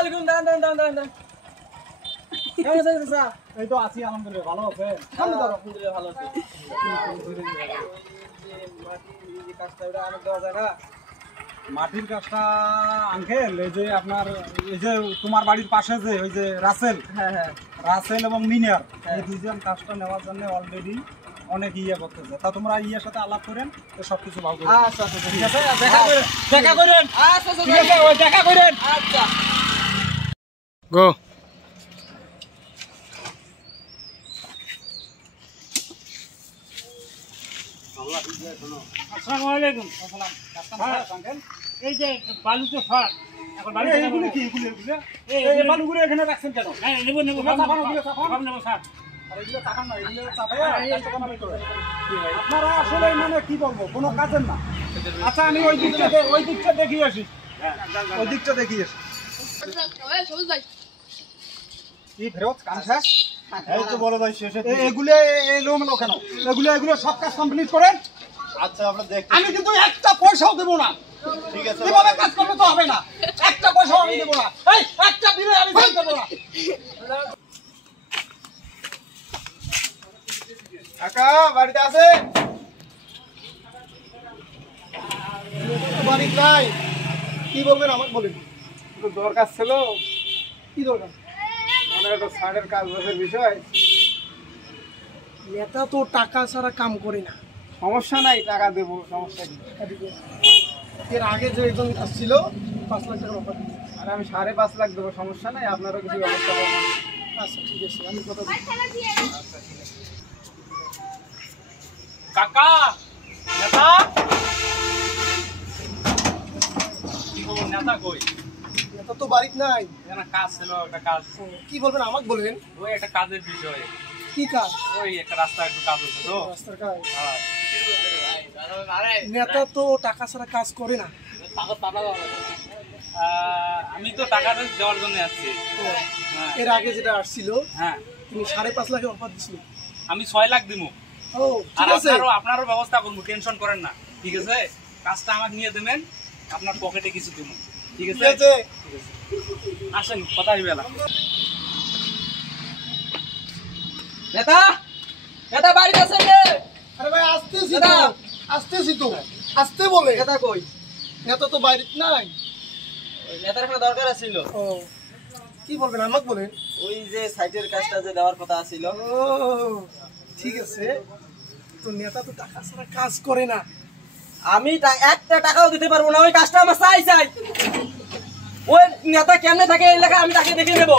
আলাইকুম। দাঁড়ান দাঁড়ান দাঁড়ান দাঁড়ান। কেমন আছেন চাচা? এই তো আছি আলহামদুলিল্লাহ, ভালো আছেন? আলহামদুলিল্লাহ ভালো আছি। মাটির কাজটা আঙ্কেল, এই যে আপনার এই যে তোমার বাড়ির পাশে যে ওই যে রাসেল, হ্যাঁ হ্যাঁ রাসেল এবং মিনার, এই দুইজন কাজটা নেওয়ার জন্য অলরেডি অনেক করতেছে। তা তোমরা সাথে আলাপ করেন, তো সবকিছু ভালো করে। আচ্ছা আচ্ছা ঠিক আছে, দেখা করেন। আচ্ছা ঠিক আছে, ওই দেখা করেন। আচ্ছা। গো আসসালামু আলাইকুম। আঙ্কেল, এই যে বালুতে ফাট এখন বালু এইগুলো কি এই বালুগুলো এখানে রাখছেন কেন? নেব নেব সব নেব স্যার। আর এগুলো চাপান না, এগুলো চাপাইয়া কাজটা বানাতে হবে। আপনারা আসলে মানে কি বলবো, কোনো কাজের না। আচ্ছা, আমি ওই দিকটা দেখিয়ে আসি। ওই দিকটা দেখিয়ে আসি। কি ফেরত কাম শেষ? এই তো বড় ভাই শেষে। এগুলো এলো কেন? এগুলো সব কাজ কমপ্লিট করেন। আচ্ছা, আমরা দেখতে। আমি কিন্তু একটা পয়সাও দেবো না। ঠিক আছে, কিভাবে কাজ করবে তো হবে না। একটা পয়সাও আমি দেবো না। এই একটা দিলে আমি ফেরত দেবো না। কাকা বাড়িতে আছে? বাড়ি নাই, কি বলবেন আমাকে বলেন। একটু দরকার ছিল। কি দরকার? মানে একটা সাইডের কাজ বাজের বিষয়। নেতা তো টাকা ছাড়া কাম করে না। সমস্যা নাই, টাকা দেবো, সমস্যা কি। এর আগে যে একজন আসছিল 5 লাখ টাকার অফার দিয়েছে। আর আমি 5.5 লাখ দেবো, সমস্যা নাই, আপনারও কিছু ব্যবস্থা করবো। আচ্ছা ঠিক আছে, আমি কথা দিচ্ছি। কাকা নেতা কি খবর? নেতা কই? নেতা তো বাড়িতে নাই। এখানে কাজ ছিল, একটা কাজ। কি বলবেন আমাকে বলবেন? ওই একটা কাজের বিষয়, কি কাজ? ওই একটা রাস্তা একটু কাজ হচ্ছে তো। রাস্তার কাজ। হ্যাঁ। নেতা তো টাকা ছাড়া কাজ করে না। আমি তো টাকা দেওয়ার জন্য আসছি। হ্যাঁ এর আগে যেটা আসছিল হ্যাঁ, তুমি 5.5 লাখের অফার দিছিল। আমি 6 লাখ দিব। ও আর ঠিক আছে, আপনারও ব্যবস্থা করবো, টেনশন করেন না। ঠিক আছে, কাজটা আমাকে নিয়ে দেবেন, আপনার পকেটে কিছু দেবো। ঠিক ঠিক আছে, আছে। আসেন কথা হইবে না। নেতা নেতা বাড়িতে আছেন রে? আরে ভাই আসতেছি দাদা। তো, আসতেছি তো, আসতে বলে। নেতা কই? নেতা তো বাইরে নাই। নেতার একটা দরকার ছিল। ও কি বলবেন আমাকে বলেন। ওই যে সাইটের কাজটা যে দেওয়ার কথা ছিল। ও ঠিক আছে, তো নেতা তো টাকা ছাড়া কাজ করে না। আমি একটা টাকাও দিতে পারবো না, ওই কাজটা আমার চাই। ওই নেতা কেমনে থাকে এই লেখা আমি তাকে দেখে নেবো।